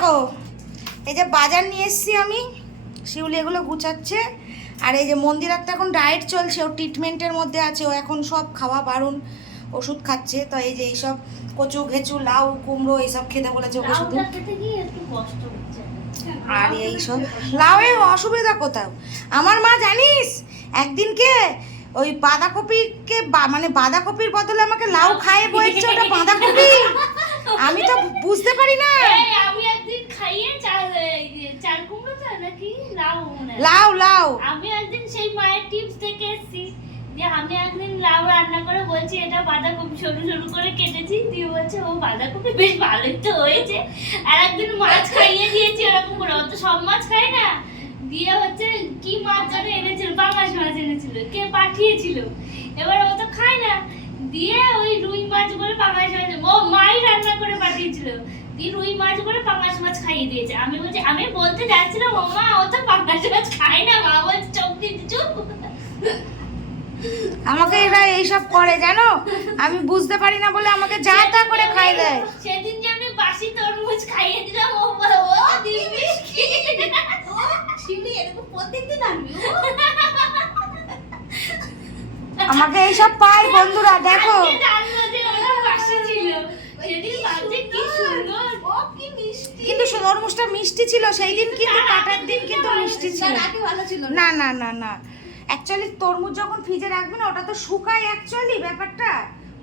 দেখো এই যে বাজার নিয়ে এসেছি আমি শিউলি এগুলো গুছাচ্ছে আর এই যে মন্দিরার তো এখন ডায়েট চলছে ও ট্রিটমেন্টের মধ্যে আছে ও এখন সব খাওয়া বারণ ওষুধ খাচ্ছে তো এই যে এইসব কচু ঘেঁচু লাউ কুমড়ো এইসব খেতে বলেছে ওকে শুধু। আর এইসব লাউয়ের অসুবিধা কোথাও? আমার মা জানিস একদিনকে ওই বাঁধাকপিকে মানে বাঁধাকপির বদলে আমাকে লাউ খাইয়ে বলছে ওটা বাঁধাকপি? আমি তো বুঝতে পারি না। এই, আমি একদিন খাইয়ে চাল চাল কুমড়ো তো নাকি লাউ লাউ লাউ। আমি একদিন সেই মায়ের টিপস দেখে এসেছি যে আমি একদিন লাউ রান্না করে বলছি এটা বাঁধাকপি সরু সরু করে কেটেছি। দিয়ে বলছে ও বাঁধাকপি বেশ ভালোই তো হয়েছে। আর একদিন মাছ খাইয়ে দিয়েছি ওরকম করে ও তো সব মাছ খায় না। দিয়ে হচ্ছে কি মাছ যেন এনেছিল? পাঙাশ মাছ এনেছিল। কে পাঠিয়েছিল? এবার ও তো খায় না। দিয়ে ওই রুই মাছ করে পাঙাশ মাছ ও মাই রান্না করে পাঠিয়েছিল। দিয়ে রুই মাছ করে পাঙাশ মাছ খাইয়ে দিয়েছে। আমি বলছি আমি বলতে যাচ্ছিলাম ও মা ও তো পাঙাশ মাছ খায় না মা বলছে চোখ দিতে চুপ আমাকে এরা এইসব করে জানো? আমি বুঝতে পারি না বলে আমাকে যা তা করে খাই দেয়। সেদিন যে আমি বাসি তরমুজ খাইয়ে দিলাম ও বলে, ও দিবি শিউলি এরকম প্রত্যেকদিন আনবি ও? আমাকে এইসব পাই বন্ধুরা দেখো। আজকে জানলো যে ওটা বাসি ছিল। সেদিন ভাবছে কি সুন্দর। ও কি মিষ্টি। কিন্তু তরমুজটা মিষ্টি ছিল সেই দিন কিন্তু কাটার দিন কিন্তু মিষ্টি ছিল। না না না। না অ্যাকচুয়ালি তরমুজ যখন ফ্রিজে রাখবে না ওটা তো শুকায় অ্যাকচুয়ালি ব্যাপারটা।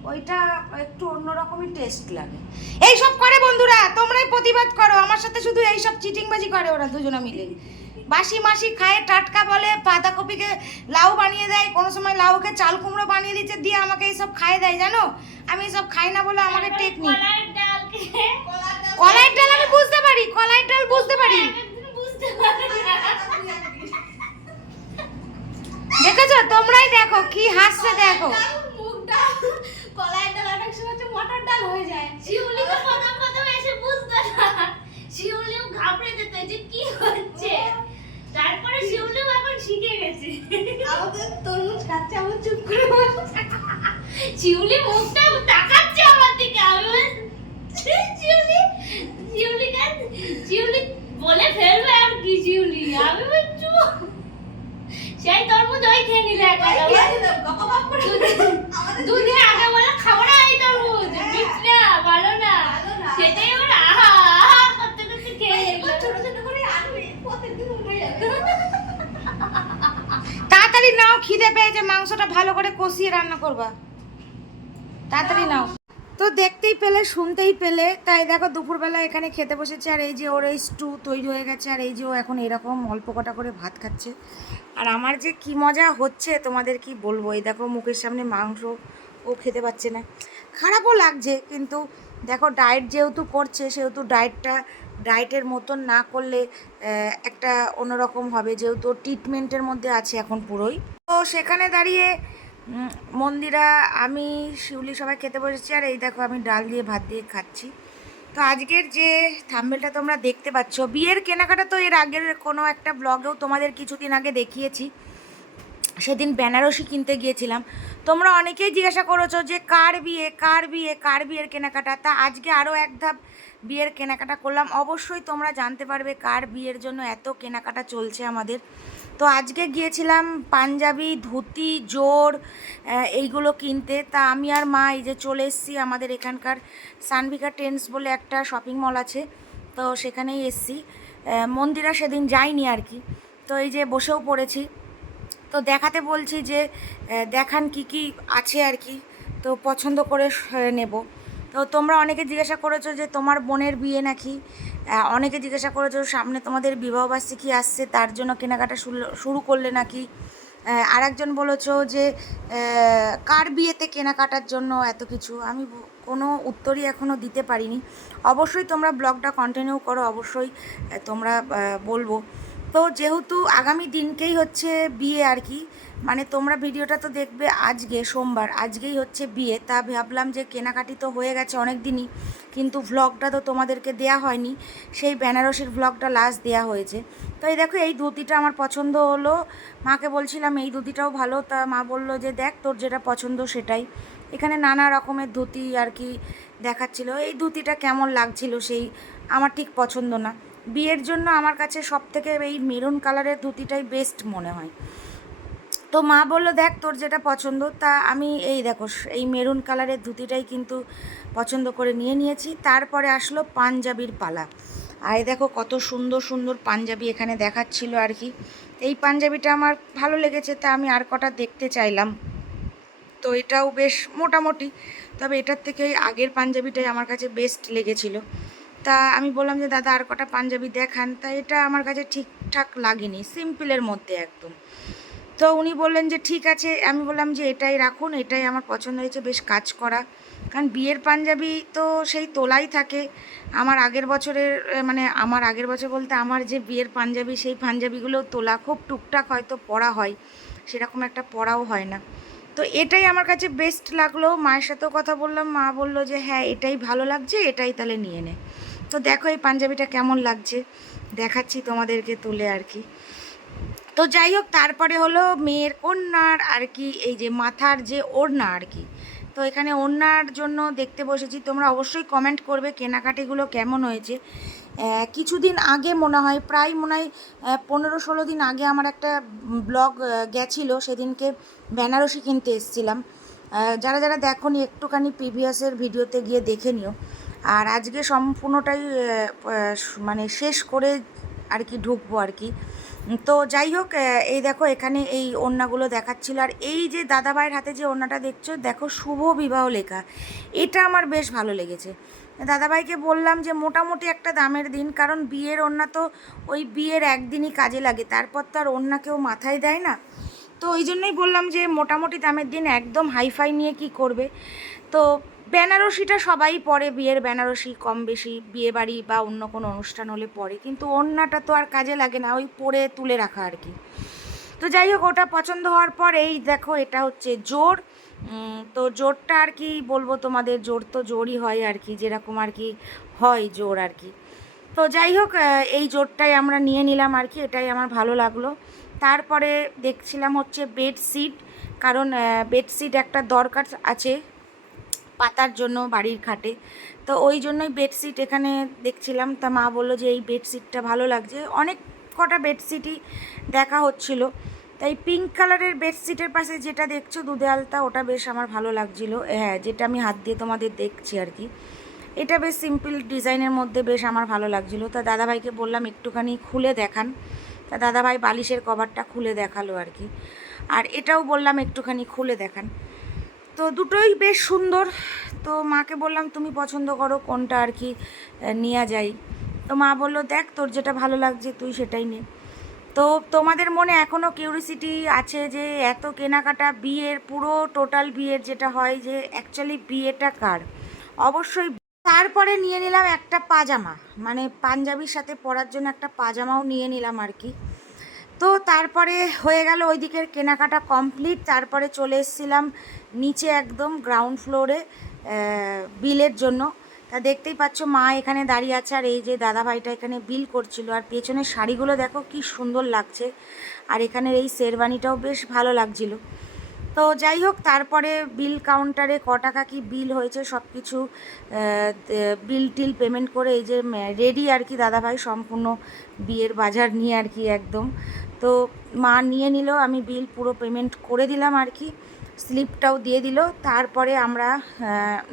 ওইটা একটু অন্যরকমই টেস্ট লাগে। এই সব করে বন্ধুরা তোমরাই প্রতিবাদ করো। আমার সাথে শুধু এই সব চিটিংবাজি করে ওরা দুজনে মিলে। বাসি মাসি খায় টাটকা বলে বাঁধাকপিকে লাউ বানিয়ে দেয় কোনো সময় লাউকে চাল কুমড়ো বানিয়ে দিচ্ছে দিয়ে আমাকে এইসব খায় দেয় জানো? আমি এইসব খাই না বলে আমাকে টেকনিক কলাইয়ের ডাল আমি বুঝতে পারি কলাইয়ের ডাল বুঝতে পারি। একদিন বুঝতে পারি। দেখেছ? তোমরাই দেখো কি হাসছে দেখো। মুগ ডাল কলাইয়ের ডাল অনেক সময় মটর ডাল হয়ে যায় শিউলি তো প্রথম প্রথম এসে বুঝতো না শিউলিও ঘাবড়ে যেত যে কি হচ্ছে? তারপরে শিউলিও এখন শিখে গেছে। আমাদের তরমুজ খাচ্ছে আমার চুপ করে শিউলি মুখটা তাকাচ্ছে আমার দিকে আমি শিউলি শিউলি কাজ শিউলি বলে ফেলবে আর কি শিউলি? আমি বলছি সেই তরমুজ ওই খেয়ে নিলে একা ওই একা। খেয়ে দিলাম, গপ গপ করে। আমাদের দুদিন আগে বলে খাব না এই তরমুজ মিষ্টি না ভালো না ভালো না। সেটাই ওর আহা আহা করতে করতে খেয়ে এরপর নিল ছোট ছোট করে আনবি প্রত্যেকদিন উঠে যাবে তাড়াতাড়ি নাও, খিদে পেয়েছে, মাংসটা ভালো করে কষিয়ে রান্না করবা। তাড়াতাড়ি নাও। তো দেখতেই পেলে, শুনতেই পেলে। তাই দেখো, দুপুরবেলা এখানে খেতে বসেছে, আর এই যে ওর এই স্টু তৈরি হয়ে গেছে, আর এই যে ও এখন এরকম অল্প কটা করে ভাত খাচ্ছে। আর আমার যে কি মজা হচ্ছে, তোমাদের কি বলব? এই দেখো, মুখের সামনে মাংস ও খেতে পাচ্ছে না। খারাপও লাগছে, কিন্তু দেখো ডায়েট যেহেতু করছে, সেহেতু ডায়েটটা ডায়েটের মতন না করলে একটা অন্যরকম হবে। যেহেতু ট্রিটমেন্টের মধ্যে আছে এখন পুরোই। তো সেখানে দাঁড়িয়ে মন্দিরা, আমি, শিউলি সবাই খেতে বসেছি। আর এই দেখো আমি ডাল দিয়ে ভাত দিয়ে খাচ্ছি। তো আজকের যে থাম্বেলটা তোমরা দেখতে পাচ্ছ, বিয়ের কেনাকাটা তো এর আগের কোনো একটা ব্লগেও তোমাদের কিছুদিন আগে দেখিয়েছি। সেদিন বেনারসি কিনতে গিয়েছিলাম। তোমরা অনেকেই জিজ্ঞাসা করেছ যে কার বিয়ে কার বিয়ে, কার বিয়ের কেনাকাটা? তা আজকে আরও এক ধাপ বিয়ের কেনাকাটা করলাম। অবশ্যই তোমরা জানতে পারবে কার বিয়ের জন্য এত কেনাকাটা চলছে আমাদের। তো আজকে গিয়েছিলাম পাঞ্জাবি, ধুতি, জোর এইগুলো কিনতে। তা আমি আর মা এই যে চলে এসেছি আমাদের এখানকার সানভিকা টেন্স বলে একটা শপিং মল আছে। তো সেখানেই এসেছি। মন্দিরা সেদিন যাইনি আর কি। তো এই যে বসেও পড়েছি। তো দেখাতে বলছি যে দেখান কি কি আছে আর কি। তো পছন্দ করে নেব। তো তোমরা অনেকে জিজ্ঞাসা করেছ যে, তোমার বোনের বিয়ে নাকি? অনেকে জিজ্ঞাসা করেছ সামনে তোমাদের বিবাহবার্ষিকী আসছে, তার জন্য কেনাকাটা শুরু করলে নাকি? আর একজন বলেছ যে কার বিয়েতে কেনাকাটার জন্য এত কিছু? আমি কোনো উত্তরই এখনও দিতে পারিনি। অবশ্যই তোমরা ব্লগটা কন্টিনিউ করো, অবশ্যই তোমরা বলব। তো যেহেতু আগামী দিনকেই হচ্ছে বিয়ে আর কি মানে তোমরা ভিডিওটা তো দেখবে আজকে, সোমবার, আজকেই হচ্ছে বিয়ে। তা ভাবলাম যে কেনাকাটি তো হয়ে গেছে অনেক দিনই, কিন্তু ভ্লগটা তো তোমাদেরকে দেয়া হয়নি। সেই বেনারসির ভ্লগটা লাস্ট দেয়া হয়েছে। তো এই দেখো, এই ধুতিটা আমার পছন্দ হলো। মাকে বলছিলাম, এই ধুতিটাও ভালো। তা মা বলল যে, দেখ, তোর যেটা পছন্দ সেটাই। এখানে নানা রকমের ধুতি আর কি দেখাচ্ছিল। এই ধুতিটা কেমন লাগছিল সেই, আমার ঠিক পছন্দ না। বিয়ের জন্য আমার কাছে সব থেকে এই মেরুন কালারের ধুতিটাই বেস্ট মনে হয়। তো মা বলল, দেখ, তোর যেটা পছন্দ, তা আমি এই দেখো, এই মেরুন কালারের ধুতিটাই কিন্তু পছন্দ করে নিয়ে নিয়েছি। তারপরে আসলো পাঞ্জাবির পালা। আর দেখো, কত সুন্দর সুন্দর পাঞ্জাবি এখানে দেখাচ্ছিল আর কি। এই পাঞ্জাবিটা আমার ভালো লেগেছে, তা আমি আর কটা দেখতে চাইলাম। তো এটাও বেশ মোটামুটি, তবে এটার থেকে আগের পাঞ্জাবিটাই আমার কাছে বেস্ট লেগেছিল। তা আমি বললাম যে, দাদা, আর কটা পাঞ্জাবি দেখান। তা এটা আমার কাছে ঠিকঠাক লাগেনি, সিম্পলের মধ্যে একদম। তো উনি বললেন যে, ঠিক আছে। আমি বললাম যে, এটাই রাখুন, এটাই আমার পছন্দ হয়েছে, বেশ কাজ করা। কারণ বিয়ের পাঞ্জাবি তো সেই তোলাই থাকে। আমার আগের বছরের মানে আমার আগের বছর বলতে আমার যে বিয়ের পাঞ্জাবি, সেই পাঞ্জাবিগুলো তোলা খুব টুকটাক হয়তো পরা হয়, সেরকম একটা পরাও হয় না। তো এটাই আমার কাছে বেস্ট লাগল। মায়ের সাথেও কথা বললাম, মা বলল যে হ্যাঁ এটাই ভালো লাগছে, এটাই তাহলে নিয়ে নে। তো দেখো এই পাঞ্জাবিটা কেমন লাগছে? দেখাচ্ছি তোমাদেরকে তুলে আর কি। তো যাই হোক, তারপরে হলো মেয়ের কন্যার আর কি, এই যে মাথার যে ওড়না আর কি। তো এখানে ওড়নার জন্য দেখতে বসেছি। তোমরা অবশ্যই কমেন্ট করবে কেনাকাটিগুলো কেমন হয়েছে। কিছুদিন আগে মনে হয়, প্রায় মনে হয় পনেরো ষোলো দিন আগে আমার একটা ব্লগ গেছিল। সেদিনকে বেনারসি কিনতে এসেছিলাম। যারা যারা দেখোনি, একটুখানি প্রিভিয়াসের ভিডিওতে গিয়ে দেখে নিও। আর আজকে সম্পূর্ণটাই মানে শেষ করে আর কি ঢুকবো আর কি। তো যাই হোক এই দেখো এখানে এই ওড়নাগুলো দেখাচ্ছিল। আর এই যে দাদাভাইয়ের হাতে যে ওড়নাটা দেখছ, দেখো শুভ বিবাহ লেখা। এটা আমার বেশ ভালো লেগেছে। দাদাভাইকে বললাম যে মোটামুটি একটা দামের দিন, কারণ বিয়ের ওড়না তো ওই বিয়ের একদিনই কাজে লাগে, তারপর তো আর ওড়না কেউ মাথায় দেয় না। তো ওই জন্যই বললাম যে মোটামুটি দামের দিন একদম হাইফাই নিয়ে কি করবে। তো বেনারসিটা সবাই পরে, বিয়ের বেনারসি কম বেশি বিয়ে বাড়ি বা অন্য কোনো অনুষ্ঠান হলে পরে, কিন্তু ওড়নাটা তো আর কাজে লাগে না, ওই পরে তুলে রাখা আর কি। তো যাই হোক, ওটা পছন্দ হওয়ার পর এই দেখো, এটা হচ্ছে জোর। তো জোরটা আর কি বলব তোমাদের, জোর তো জোরই হয় আর কি, যেরকম আর কি হয় জোর আর কি। তো যাই হোক এই জোরটাই আমরা নিয়ে নিলাম আর কি, এটাই আমার ভালো লাগল। তারপরে দেখছিলাম হচ্ছে বেডশিট, কারণ বেডশিট একটা দরকার আছে পাতার জন্য বাড়ির খাটে। তো ওই জন্যই বেডশিট এখানে দেখছিলাম। তা মা বলল যে, এই বেডশিটটা ভালো লাগছে। অনেক কটা বেডশিটই দেখা হচ্ছিল। তাই পিঙ্ক কালারের বেডশিটের পাশে যেটা দেখছ দুধে আলতা ওটা বেশ আমার ভালো লাগছিল। হ্যাঁ যেটা আমি হাত দিয়ে তোমাদের দেখছি আর কি। এটা বেশ সিম্পল ডিজাইনের মধ্যে বেশ আমার ভালো লাগছিল। তা দাদাভাইকে বললাম, একটুখানি খুলে দেখান। তা দাদাভাই বালিশের কভারটা খুলে দেখাল আর কি। আর এটাও বললাম, একটুখানি খুলে দেখান। তো দুটোই বেশ সুন্দর। তো মাকে বললাম, তুমি পছন্দ করো, কোনটা আর কি নেওয়া যায় তো মা বলল, দেখ, তোর যেটা ভালো লাগছে, তুই সেটাই নে। তো তোমাদের মনে এখনও কিউরিসিটি আছে যে, এত কেনাকাটা বিয়ের, পুরো টোটাল বিয়ের যেটা হয় যে অ্যাকচুয়ালি বিয়েটা কার? অবশ্যই তারপরে নিয়ে নিলাম একটা পাজামা। মানে পাঞ্জাবির সাথে পরার জন্য একটা পাজামাও নিয়ে নিলাম আর কি। তো তারপরে হয়ে গেল ওই দিকের কেনাকাটা কমপ্লিট। তারপরে চলে এসেছিলাম নিচে একদম গ্রাউন্ড ফ্লোরে বিলের জন্য। তা দেখতেই পাচ্ছ মা এখানে দাঁড়িয়ে আছে আর এই যে দাদা ভাইটা এখানে বিল করছিল। আর পেছনের শাড়িগুলো দেখো কি সুন্দর লাগছে। আর এখানের এই শেরবানিটাও বেশ ভালো লাগছিল। তো যাই হোক, তারপরে বিল কাউন্টারে ক টাকা কি বিল হয়েছে সব কিছু বিল টিল পেমেন্ট করে এই যে রেডি আর কি দাদাভাই সম্পূর্ণ বিয়ের বাজার নিয়ে আর কি একদম। তো মা নিয়ে নিল, আমি বিল পুরো পেমেন্ট করে দিলাম আর কি। স্লিপটাও দিয়ে দিল, তারপরে আমরা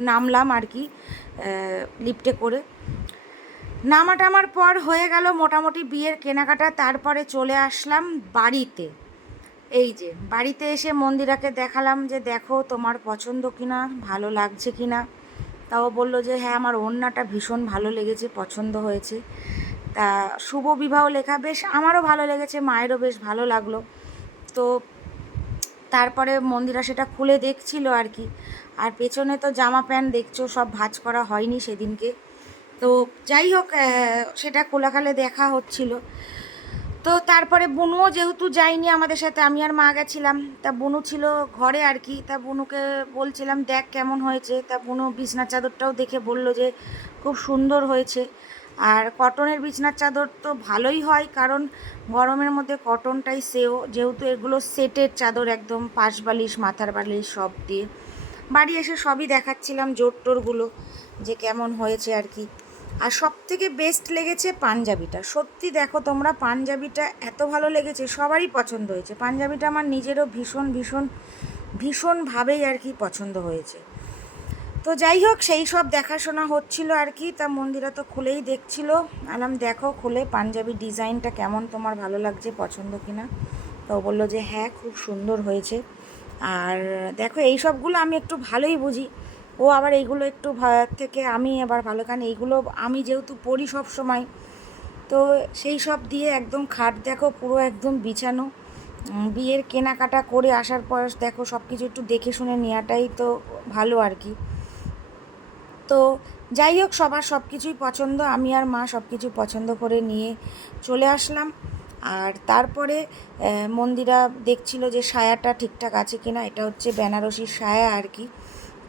নামলাম আর কি লিফটে করে। নামা টামার পর হয়ে গেল মোটামুটি বিয়ের কেনাকাটা, তারপরে চলে আসলাম বাড়িতে। এই যে, বাড়িতে এসে মন্দিরাকে দেখালাম যে, দেখো তোমার পছন্দ কিনা, ভালো লাগছে কিনা? তাও বলল যে হ্যাঁ আমার ওড়নাটা ভীষণ ভালো লেগেছে, পছন্দ হয়েছে। তা শুভ বিবাহ লেখা বেশ আমারও ভালো লেগেছে, মায়েরও বেশ ভালো লাগল। তো তারপরে মন্দিরা সেটা খুলে দেখছিল আর কি। আর পেছনে তো জামা প্যান্ট দেখছ, সব ভাঁজ করা হয়নি সেদিনকে। তো যাই হোক সেটা খোলাখালে দেখা হচ্ছিল। তো তারপরে বুনুও যেহেতু যায়নি আমাদের সাথে, আমি আর মা গেছিলাম। তা বুনু ছিল ঘরে আর কি। তা বুনুকে বলছিলাম, দেখ কেমন হয়েছে। তা বুনু বিছনার চাদরটাও দেখে বলল যে, খুব সুন্দর হয়েছে। আর কটনের বিছনার চাদর তো ভালোই হয়, কারণ গরমের মধ্যে কটনটাই সেও, যেহেতু এগুলো সেটের চাদর একদম পাশ বালিশ মাথার বালিশ সব দিয়ে। বাড়ি এসে সবই দেখাচ্ছিলাম জোর টোরগুলো, যে কেমন হয়েছে আর কি। আর সব থেকে বেস্ট লেগেছে পাঞ্জাবিটা। সত্যি দেখো তোমরা, পাঞ্জাবিটা এত ভালো লেগেছে, সবারই পছন্দ হয়েছে। পাঞ্জাবিটা আমার নিজেরও ভীষণ ভীষণ, ভীষণভাবেই আর কি পছন্দ হয়েছে। তো যাই হোক, সেই সব দেখাশোনা হচ্ছিল আর কি। তা মন্দিরা তো খুলেই দেখছিল। আলাম, দেখো খুলে পাঞ্জাবি ডিজাইনটা কেমন, তোমার ভালো লাগছে, পছন্দ কিনা? তো বলল যে হ্যাঁ খুব সুন্দর হয়েছে। আর দেখো, এই সবগুলো আমি একটু ভালোই বুঝি। ও আবার এইগুলো একটু থেকে আমি আবার ভালো, কারণ এইগুলো আমি যেহেতু পড়ি সব সময়, তো সেই সব দিয়ে একদম খাট, দেখো, পুরো একদম বিছানো। বিয়ের কেনাকাটা করে আসার পর, দেখো সব কিছু একটু দেখে শুনে নেওয়াটাই তো ভালো আর কি। তো যাই হোক, সবার সব কিছুই পছন্দ। আমি আর মা সব কিছু পছন্দ করে নিয়ে চলে আসলাম। আর তারপরে মন্দিরা দেখছিল যে সায়াটা ঠিকঠাক আছে কিনা। এটা হচ্ছে বেনারসির সায়া আর কি।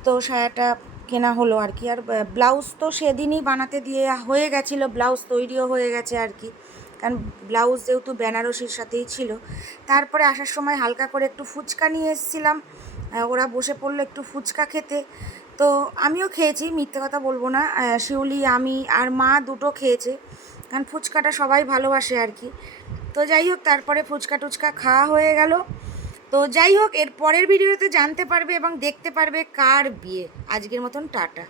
তো সায়াটা কেনা হলো আর কি। আর ব্লাউজ তো সেদিনই বানাতে দিয়ে হয়ে গেছিল। ব্লাউজ তৈরিও হয়ে গেছে আর কি। কারণ ব্লাউজ যেহেতু বেনারসির সাথেই ছিল। তারপরে আসার সময় হালকা করে একটু ফুচকা নিয়ে এসেছিলাম। ওরা বসে পড়ল একটু ফুচকা খেতে। তো আমিও খেয়েছি, মিথ্যে কথা বলব না। শিউলি, আমি আর মা দুটো খেয়েছে। কারণ ফুচকাটা সবাই ভালোবাসে আর কি। তো যাই হোক, তারপরে ফুচকা টুচকা খাওয়া হয়ে গেল। তো যাই হোক, এর পরের ভিডিওতে জানতে পারবে এবং দেখতে পারবে কার বিয়ে। আজকের মতন টাটা।